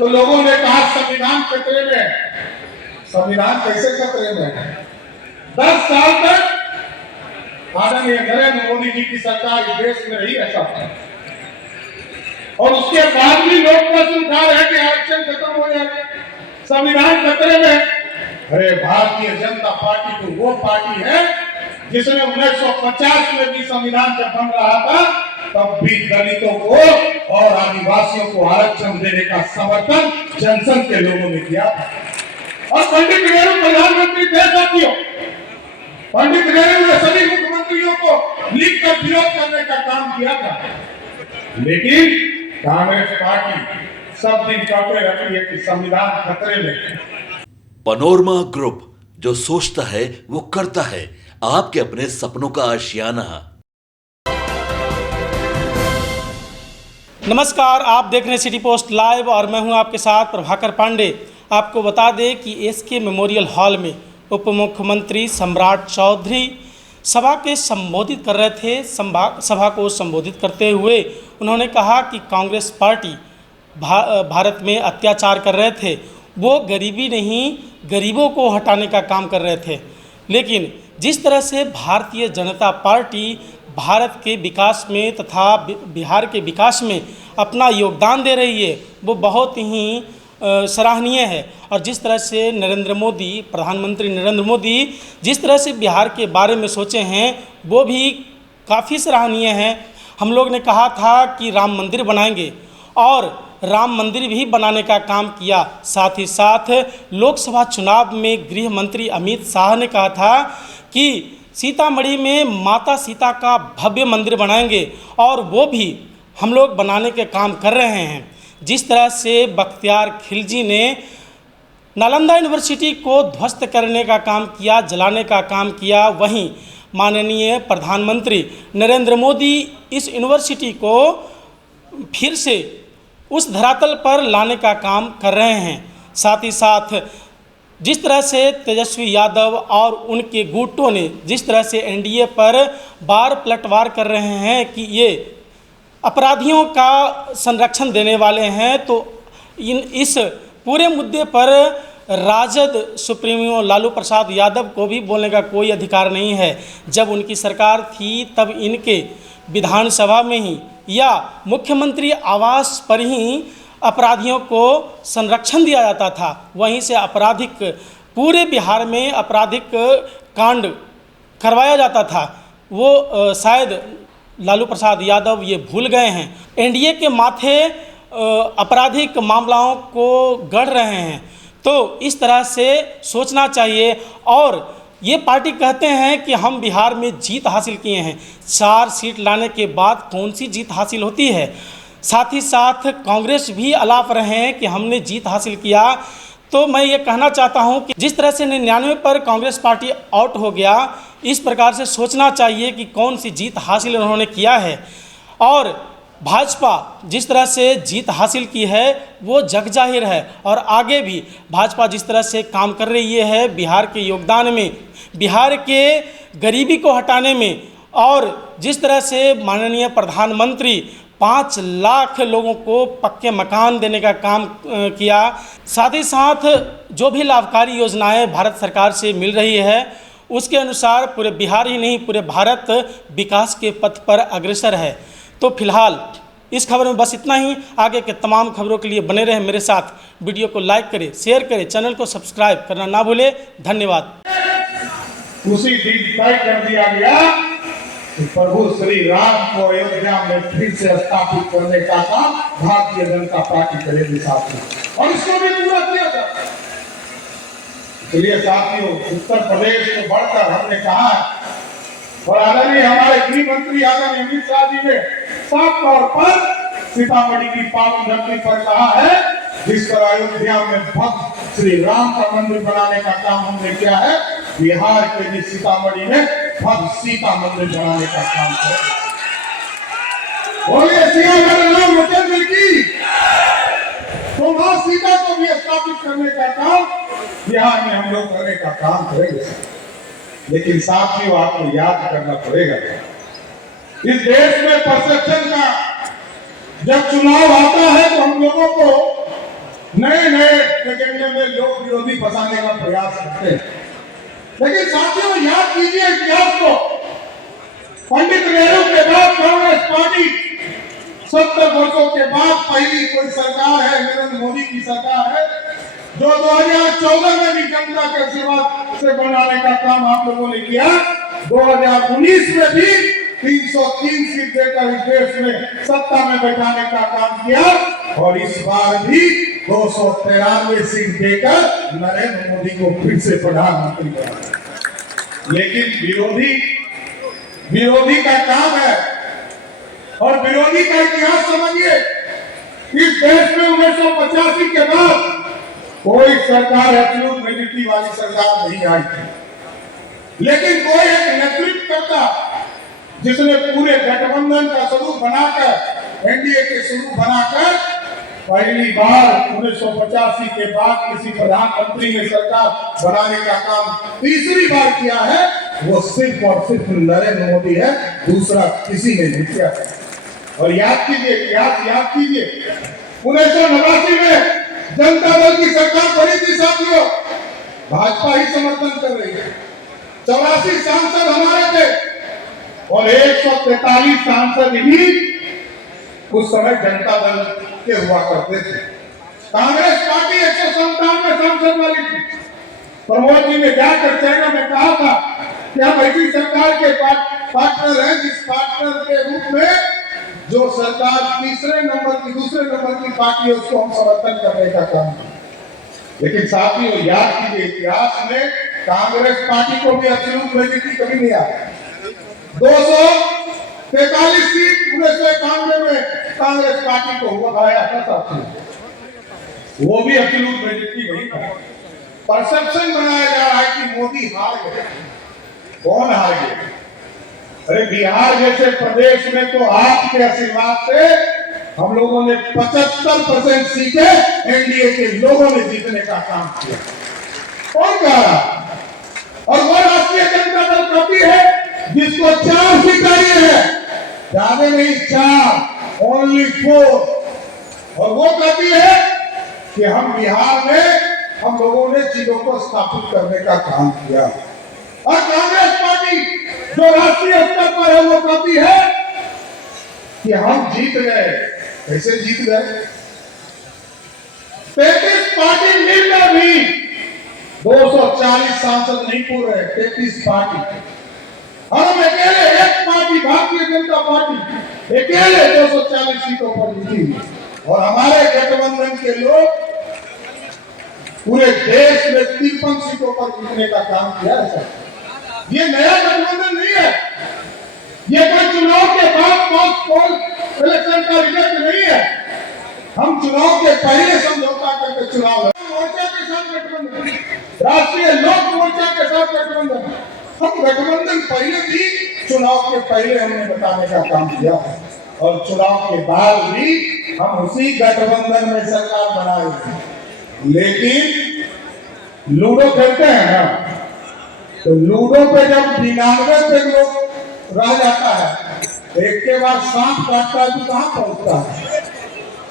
तो लोगों ने कहा संविधान खतरे में है। संविधान कैसे खतरे में है? 10 साल तक आदरणीय नरेंद्र मोदी जी की सरकार इस देश में रही, ऐसा था, और उसके बाद भी लोग प्रश्न उठा रहे हैं कि आरक्षण खत्म हो जाए, संविधान खतरे में। अरे भारतीय जनता पार्टी तो वो पार्टी है जिसने 1950 में भी संविधान जब बन रहा था तब भी दलितों को और आदिवासियों को आरक्षण देने का समर्थन जनसंघ के लोगों ने किया था। और पंडित नेहरू प्रधानमंत्री थे साथियों। पंडित नेहरू ने सभी मुख्यमंत्रियों को लिखकर विरोध करने का काम किया था, लेकिन कांग्रेस पार्टी सब दिन कहते रहती है कि संविधान खतरे में। पनोरमा ग्रुप, जो सोचता है वो करता है। आपके अपने सपनों का आशियाना। नमस्कार, आप देख रहे हैं सिटी पोस्ट लाइव और मैं हूं आपके साथ प्रभाकर पांडे। आपको बता दें कि एसके मेमोरियल हॉल में उप मुख्यमंत्री सम्राट चौधरी सभा के संबोधित कर रहे थे। सभा को संबोधित करते हुए उन्होंने कहा कि कांग्रेस पार्टी भारत में अत्याचार कर रहे थे, वो गरीबी नहीं गरीबों को हटाने का काम कर रहे थे। लेकिन जिस तरह से भारतीय जनता पार्टी भारत के विकास में तथा बिहार के विकास में अपना योगदान दे रही है, वो बहुत ही सराहनीय है। और जिस तरह से नरेंद्र मोदी, प्रधानमंत्री नरेंद्र मोदी जिस तरह से बिहार के बारे में सोचे हैं, वो भी काफ़ी सराहनीय है। हम लोग ने कहा था कि राम मंदिर बनाएंगे और राम मंदिर भी बनाने का काम किया। साथ ही साथ लोकसभा चुनाव में गृह मंत्री अमित शाह ने कहा था कि सीतामढ़ी में माता सीता का भव्य मंदिर बनाएंगे, और वो भी हम लोग बनाने के काम कर रहे हैं। जिस तरह से बख्तियार खिलजी ने नालंदा यूनिवर्सिटी को ध्वस्त करने का काम किया, जलाने का काम किया, वहीं माननीय प्रधानमंत्री नरेंद्र मोदी इस यूनिवर्सिटी को फिर से उस धरातल पर लाने का काम कर रहे हैं। साथ ही साथ जिस तरह से तेजस्वी यादव और उनके गुटों ने जिस तरह से एनडीए पर बार पलटवार कर रहे हैं कि ये अपराधियों का संरक्षण देने वाले हैं, तो इस पूरे मुद्दे पर राजद सुप्रीमो लालू प्रसाद यादव को भी बोलने का कोई अधिकार नहीं है। जब उनकी सरकार थी तब इनके विधानसभा में ही या मुख्यमंत्री आवास पर ही अपराधियों को संरक्षण दिया जाता था। वहीं से आपराधिक पूरे बिहार में आपराधिक कांड करवाया जाता था। वो शायद लालू प्रसाद यादव ये भूल गए हैं। एनडीए के माथे आपराधिक मामलों को गढ़ रहे हैं, तो इस तरह से सोचना चाहिए। और ये पार्टी कहते हैं कि हम बिहार में जीत हासिल किए हैं। 4 सीट लाने के बाद कौन सी जीत हासिल होती है? साथ ही साथ कांग्रेस भी अलाप रहे हैं कि हमने जीत हासिल किया। तो मैं ये कहना चाहता हूं कि जिस तरह से 99 पर कांग्रेस पार्टी आउट हो गया, इस प्रकार से सोचना चाहिए कि कौन सी जीत हासिल उन्होंने किया है। और भाजपा जिस तरह से जीत हासिल की है वो जग जाहिर है, और आगे भी भाजपा जिस तरह से काम कर रही है बिहार के योगदान में, बिहार के गरीबी को हटाने में, और जिस तरह से माननीय प्रधानमंत्री 5 लाख लोगों को पक्के मकान देने का काम किया। साथ ही साथ जो भी लाभकारी योजनाएं भारत सरकार से मिल रही है, उसके अनुसार पूरे बिहार ही नहीं पूरे भारत विकास के पथ पर अग्रसर है। तो फिलहाल इस खबर में बस इतना ही। आगे के तमाम खबरों के लिए बने रहें मेरे साथ। वीडियो को लाइक करें, शेयर करें, चैनल को सब्सक्राइब करना ना भूलें। धन्यवाद। उसी दिन तय कर दिया गया कि प्रभु श्री राम को अयोध्या में फिर से स्थापित करने का काम भारतीय जनता पार्टी करेगी साथियों, और इसको भी पूरा किया जाता है। इसलिए साथियों, उत्तर प्रदेश को बढ़कर हमने कहा, और आदरणीय हमारे गृह मंत्री आदरणीय अमित शाह जी ने साफ तौर पर सीतामढ़ी की पावन धरती पर कहा है, जिस पर अयोध्या में भक्त श्री राम का मंदिर बनाने का काम हमने किया है, बिहार के भी सीतामढ़ी में भक्त सीता मंदिर बनाने का काम करें। बोलिए सियावर रामचंद्र की। तो मां सीता को भी स्थापित करने का काम बिहार में हम लोग करने का काम करेंगे। लेकिन साथियों, आपको याद करना पड़ेगा, इस देश में परसेप्शन का जब चुनाव आता है तो हम लोगों को नए नए एजेंडे में लोग विरोधी फंसाने का प्रयास करते हैं। लेकिन साथियों, याद कीजिए इतिहास को। पंडित नेहरू के बाद कांग्रेस पार्टी 70 वर्षों के बाद पहली कोई सरकार है, नरेंद्र मोदी की सरकार है, जो 2014 में भी जनता के आशीर्वाद से बनाने का काम आप लोगों ने किया। 2019 में भी 303 सीट देकर इस देश में सत्ता में बैठाने का काम किया और इस बार भी 293 सीट देकर नरेंद्र मोदी को फिर से प्रधानमंत्री बनाया। लेकिन विरोधी का काम है, और विरोधी का इतिहास समझिए। इस देश में 1985 के बाद कोई सरकार एब्सोल्यूट मेजॉरिटी वाली सरकार नहीं आई थी, लेकिन कोई एक नेतृत्व करता जिसने पूरे गठबंधन का स्वरूप बनाकर, एनडीए के स्वरूप बनाकर पहली बार 1985 के बाद किसी प्रधानमंत्री ने सरकार बनाने का काम तीसरी बार किया है, वो सिर्फ और सिर्फ नरेंद्र मोदी है, दूसरा किसी ने नहीं किया। और याद कीजिए, इतिहास याद कीजिए, 1989 में जनता दल की सरकार बनी थी साथियों, भाजपा ही समर्थन कर रही है। 84 सांसद हमारे थे और 143 सांसद ही उस समय जनता दल के हुआ करते थे। कांग्रेस पार्टी 197 सांसद वाली थी। प्रमोद जी ने जाकर चाइना में कहा था कि हम ऐसी सरकार के पार्टनर हैं जिस पार्टनर के रूप में जो सरकार तीसरे नंबर की, दूसरे नंबर की पार्टी है, उसको हम समर्थन करने का काम है। लेकिन साथियों, याद कीजिए, इतिहास में कांग्रेस पार्टी को भी एब्सोल्यूट मेजॉरिटी कभी नहीं आया। 243 सीट 1991 में कांग्रेस पार्टी को हुआ आया था साथियों, वो भी एब्सोल्यूट मेजॉरिटी नहीं था। परसेप्शन बनाया जा रहा है कि मोदी हार गए। कौन हार गए? अरे बिहार जैसे प्रदेश में तो आपके आशीर्वाद से हम लोगों ने 75% सीटें एनडीए के लोगों ने जीतने का काम किया। कौन कह रहा? और वो राष्ट्रीय जनता दल कहती है जिसको 4 सीट आई है, ज्यादा नहीं 4, ओनली 4, और वो कहती है कि हम बिहार में हम लोगों ने चीजों को स्थापित करने का काम किया। और कांग्रेस पार्टी जो राष्ट्रीय स्तर पर है वो कहती है कि हम जीत गए। कैसे जीत गए? 33 पार्टी मिलकर भी 240 सांसद नहीं पूरे, 33 पार्टी। हम अकेले एक पार्टी, भारतीय जनता पार्टी अकेले 240 सीटों पर जीती, और हमारे गठबंधन के लोग पूरे देश में 53 सीटों पर जीतने का काम किया है। ये नया गठबंधन नहीं है, ये कोई चुनाव के बाद पोल इलेक्शन का रिजल्ट नहीं है। हम चुनाव के पहले समझौता करके चुनाव मोर्चा के साथ गठबंधन, राष्ट्रीय लोक मोर्चा के साथ गठबंधन, हम गठबंधन पहले भी चुनाव के पहले हमने बताने का काम किया, और चुनाव के बाद भी हम उसी गठबंधन में सरकार बनाएंगे। लेकिन लूडो खेलते हैं ना, तो लूडो पे जब 99 पे लोग रह जाता है, एक के बाद सांप काटता है तो कहां पहुंचता है?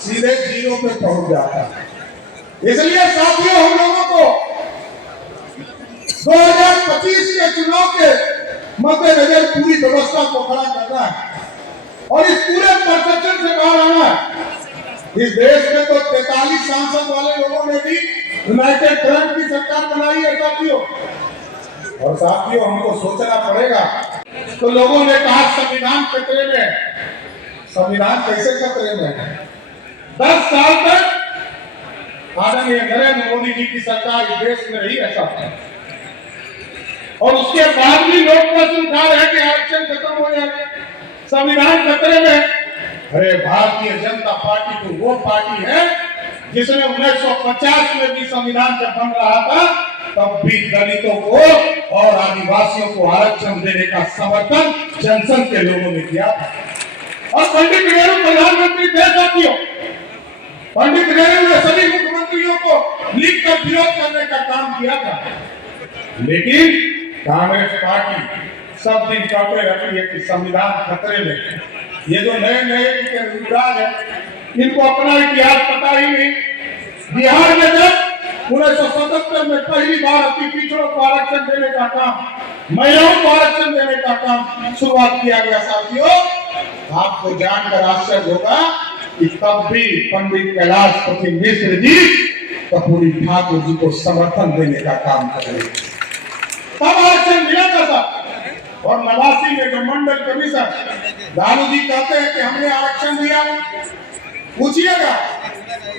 सीधे 0 पे पहुंच जाता है। इसलिए साथियों, हम लोगों को 2025 के चुनाव के मद्देनजर पूरी व्यवस्था को खड़ा करना है और इस पूरे परसेप्शन से बाहर आना है। इस देश में तो 43 सांसद वाले लोगों ने भी यूनाइटेड फ्रंट की सरकार बनाई है साथियों, और साथियों हमको सोचना पड़ेगा। तो लोगों ने कहा संविधान खतरे में। संविधान कैसे खतरे में है? 10 साल तक आदरणीय नरेंद्र मोदी जी की सरकार इस देश में रही, ऐसा है, और उसके बाद भी लोग प्रश्न उठा रहे हैं कि आरक्षण खत्म हो जाए, संविधान खतरे में। अरे भारतीय जनता पार्टी तो वो पार्टी है जिसने 1950 में भी संविधान जब बन रहा था तब भी दलितों को और आदिवासियों को आरक्षण देने का समर्थन जनसंघ के लोगों ने किया था। और पंडित नेहरू प्रधानमंत्री थे साथियों। पंडित नेहरू ने सभी मुख्यमंत्रियों को लिखकर विरोध करने का काम किया था, लेकिन कांग्रेस पार्टी सब दिन कहते रहती है कि संविधान खतरे में। ये जो नए नए के युवराज है, इनको अपना इतिहास पता ही नहीं। बिहार में जब 1977 में पहली बार अति पिछड़ों को आरक्षण देने का काम, महिलाओं को आरक्षण देने का काम शुरुआत किया गया साथियों, आपको जानकर आश्चर्य होगा कि तब भी पंडित कैलाश पति मिश्र जी कपूरी ठाकुर जी को समर्थन देने का काम कर रहे थे। तब आरक्षण मिला था साहब। और 89 में जो मंडल कमीशन, लालू जी कहते हैं कि हमने आरक्षण दिया, पूछिएगा,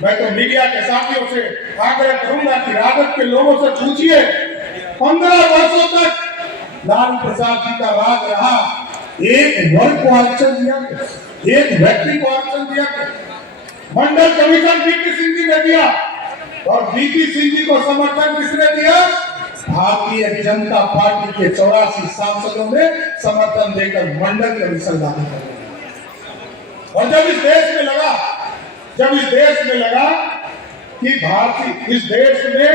मैं तो मीडिया के साथियों से आग्रह करूंगा कि राजद के लोगों से पूछिए, 15 वर्षों तक लालू प्रसाद जी का राज रहा, एक वर्ग को आरक्षण दिया, एक व्यक्ति को आरक्षण दिया, मंडल कमीशन वीपी सिंह जी ने दिया, और वीपी सिंह जी को समर्थन किसने दिया? भारतीय जनता पार्टी के 84 सांसदों ने समर्थन देकर मंडल कमीशन लागू कर दिया। और जब इस देश में लगा कि भारतीय इस देश में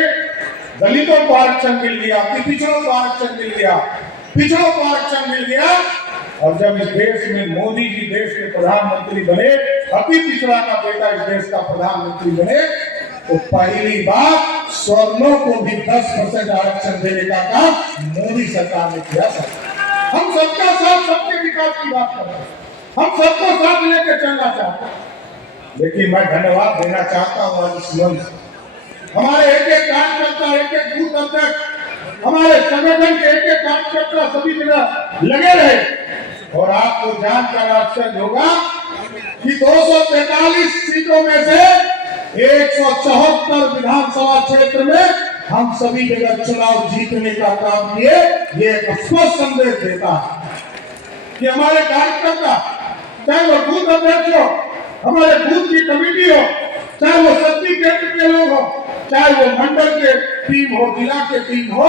दलितों को आरक्षण मिल गया, पिछड़ों को आरक्षण मिल गया, पिछड़ों को आरक्षण मिल गया, और जब इस देश में मोदी जी देश के प्रधानमंत्री बने, अति पिछड़ा का बेटा इस देश का प्रधानमंत्री बने, तो पहली बार स्वर्णों को भी 10% आरक्षण देने का काम मोदी सरकार ने किया। हम सबका साथ, सबके विकास की बात कर रहे हैं, हम सबको साथ लेकर चलना चाहते हैं। लेकिन मैं धन्यवाद देना चाहता हूँ आज इस मंच, हमारे एक एक कार्यकर्ता, एक एक बूथ अध्यक्ष, हमारे संगठन के एक एक कार्यकर्ता सभी जगह लगे रहे। और आपको जानकर आश्चर्य होगा कि 243 सीटों में से 174 विधानसभा क्षेत्र में हम सभी जगह चुनाव जीतने का काम किए। ये एक स्पष्ट संदेश देता है कि हमारे कार्यकर्ता, चाहे वो बूथ अध्यक्ष हो, हमारे बूथ की कमेटी हो, चाहे वो शक्ति केंद्र के लोग हो, चाहे वो मंडल के टीम हो, जिला के टीम हो,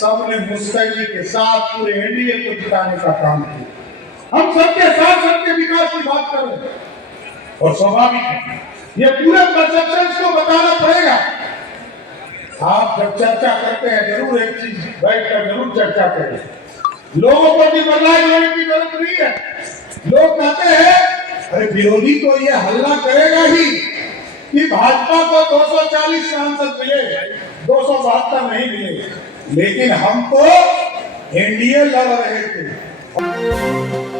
सबने मुस्तैदी के साथ पूरे एनडीए को जिताने का काम किया। हम सबके साथ सबके विकास की बात कर रहे हैं, और स्वाभाविक है ये पूरे परसेप्शन को बताना पड़ेगा। आप जब चर्चा करते हैं जरूर एक चीज बैठकर जरूर चर्चा करें, लोगों को डिमोरलाइज होने की जरूरत नहीं है। लोग कहते हैं अरे विरोधी तो ये हल्ला करेगा ही कि भाजपा को 240 सांसद मिले, 272 नहीं मिले, लेकिन हम तो एनडीए लड़ रहे थे।